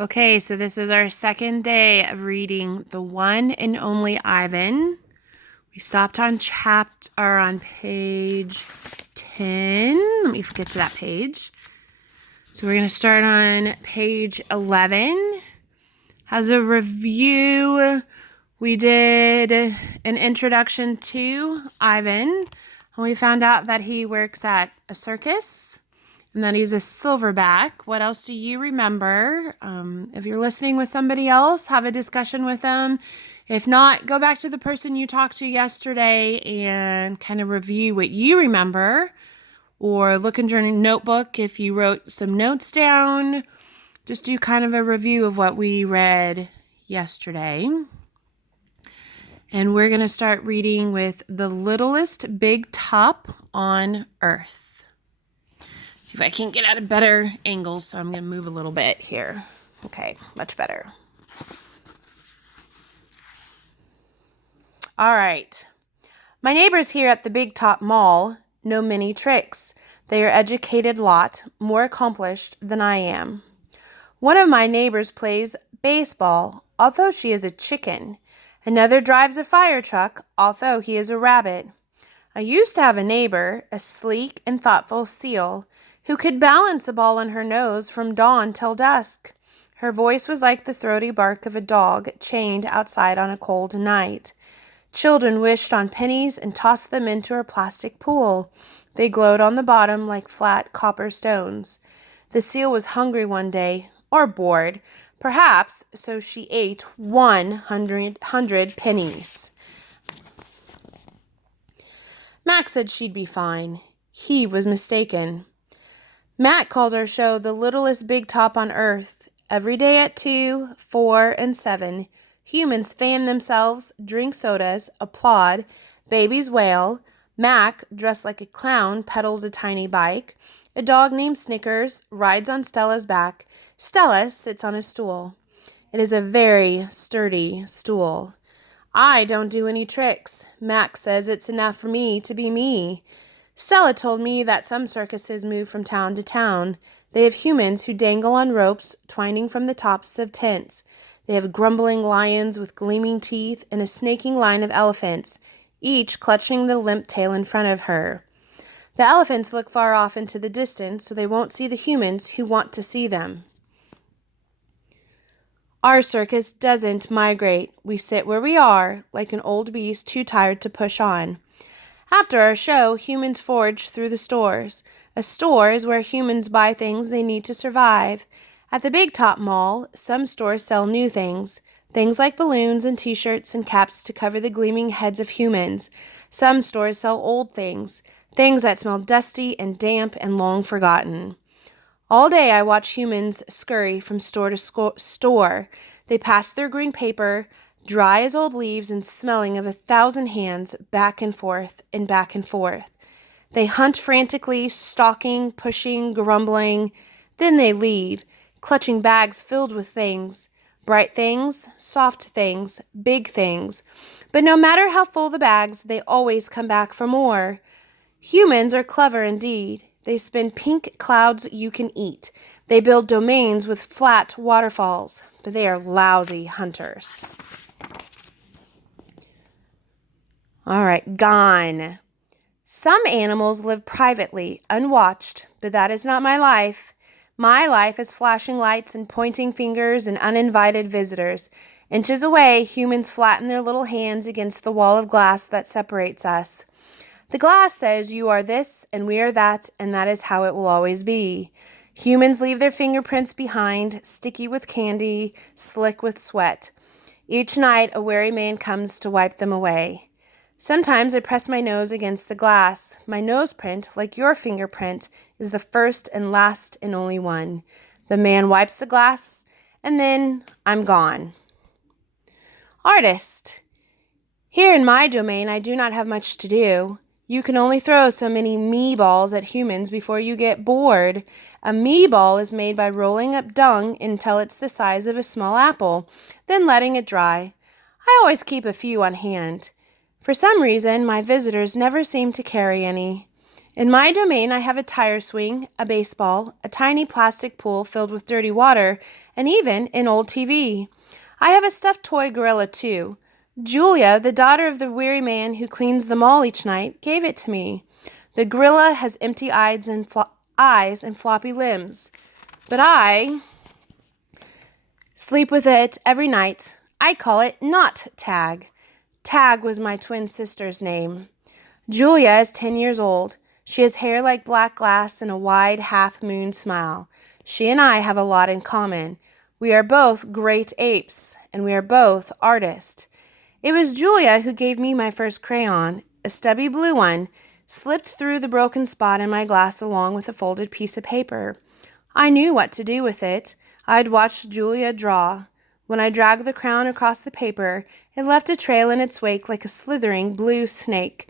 Okay, so this is our second day of reading The One and Only Ivan. We stopped on page 10. Let me get to that page. So we're going to start on page 11. As a review, we did an introduction to Ivan, and we found out that he works at a circus and that he's a silverback. What else do you remember? If you're listening with somebody else, have a discussion with them. If not, go back to the person you talked to yesterday and kind of review what you remember, or look in your notebook if you wrote some notes down. Just do kind of a review of what we read yesterday. And we're going to start reading with The Littlest Big Top on Earth. See if I can get at a better angle, so I'm going to move a little bit here. Okay, much better. All right. My neighbors here at the Big Top Mall know many tricks. They are educated lot, more accomplished than I am. One of my neighbors plays baseball, although she is a chicken. Another drives a fire truck, although he is a rabbit. I used to have a neighbor, a sleek and thoughtful seal, who could balance a ball on her nose from dawn till dusk. Her voice was like the throaty bark of a dog chained outside on a cold night. Children wished on pennies and tossed them into her plastic pool. They glowed on the bottom like flat copper stones. The seal was hungry one day, or bored, perhaps, so she ate 100 pennies. Mac said she'd be fine. He was mistaken. Matt calls our show The Littlest Big Top on Earth. Every day at 2, 4, and 7, humans fan themselves, drink sodas, applaud, babies wail, Mac, dressed like a clown, pedals a tiny bike, a dog named Snickers rides on Stella's back, Stella sits on a stool. It is a very sturdy stool. I don't do any tricks. Mac says it's enough for me to be me. Stella told me that some circuses move from town to town. They have humans who dangle on ropes twining from the tops of tents. They have grumbling lions with gleaming teeth and a snaking line of elephants, each clutching the limp tail in front of her. The elephants look far off into the distance so they won't see the humans who want to see them. Our circus doesn't migrate. We sit where we are, like an old beast too tired to push on. After our show, humans forage through the stores. A store is where humans buy things they need to survive. At the Big Top Mall, some stores sell new things like balloons and t-shirts and caps to cover the gleaming heads of humans. Some stores sell old things that smell dusty and damp and long forgotten. All day I watch humans scurry from store to store. They pass their green paper, dry as old leaves and smelling of 1,000 hands, back and forth and back and forth. They hunt frantically, stalking, pushing, grumbling. Then they leave, clutching bags filled with things. Bright things, soft things, big things. But no matter how full the bags, they always come back for more. Humans are clever indeed. They spin pink clouds you can eat. They build domains with flat waterfalls, but they are lousy hunters. All right, gone. Some animals live privately, unwatched, but that is not my life. My life is flashing lights and pointing fingers and uninvited visitors. Inches away, humans flatten their little hands against the wall of glass that separates us. The glass says you are this and we are that, and that is how it will always be. Humans leave their fingerprints behind, sticky with candy, slick with sweat. Each night, a wary man comes to wipe them away. Sometimes I press my nose against the glass. My nose print, like your fingerprint, is the first and last and only one. The man wipes the glass, and then I'm gone. Artist. Here in my domain, I do not have much to do. You can only throw so many me balls at humans before you get bored. A me ball is made by rolling up dung until it's the size of a small apple, then letting it dry. I always keep a few on hand. For some reason, my visitors never seem to carry any. In my domain, I have a tire swing, a baseball, a tiny plastic pool filled with dirty water, and even an old TV. I have a stuffed toy gorilla, too. Julia, the daughter of the weary man who cleans the mall each night, gave it to me. The gorilla has empty eyes and floppy limbs, but I sleep with it every night. I call it Not Tag. Tag was my twin sister's name. Julia is 10 years old. She has hair like black glass and a wide half-moon smile. She and I have a lot in common. We are both great apes, and we are both artists. It was Julia who gave me my first crayon, a stubby blue one, slipped through the broken spot in my glass along with a folded piece of paper. I knew what to do with it. I'd watched Julia draw. When I dragged the crayon across the paper, it left a trail in its wake like a slithering blue snake.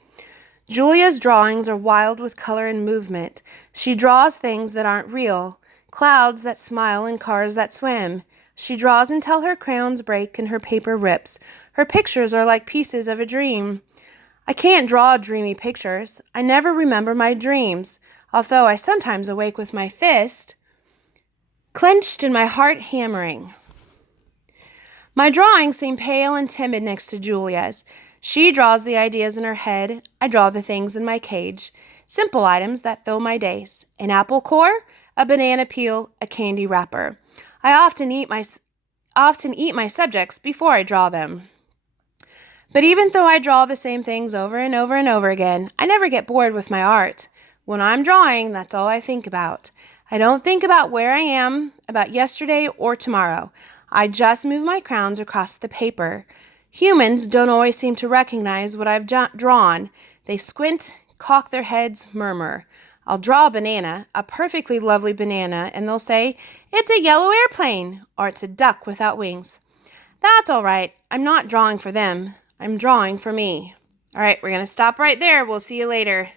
Julia's drawings are wild with color and movement. She draws things that aren't real, clouds that smile and cars that swim. She draws until her crayons break and her paper rips. Her pictures are like pieces of a dream. I can't draw dreamy pictures. I never remember my dreams, although I sometimes awake with my fist clenched and my heart hammering. My drawings seem pale and timid next to Julia's. She draws the ideas in her head. I draw the things in my cage. Simple items that fill my days. An apple core, a banana peel, a candy wrapper. I often eat my subjects before I draw them. But even though I draw the same things over and over and over again, I never get bored with my art. When I'm drawing, that's all I think about. I don't think about where I am, about yesterday or tomorrow. I just move my crayons across the paper. Humans don't always seem to recognize what I've drawn. They squint, cock their heads, murmur. I'll draw a banana, a perfectly lovely banana, and they'll say, "It's a yellow airplane," or "It's a duck without wings." That's all right. I'm not drawing for them. I'm drawing for me. All right, we're going to stop right there. We'll see you later.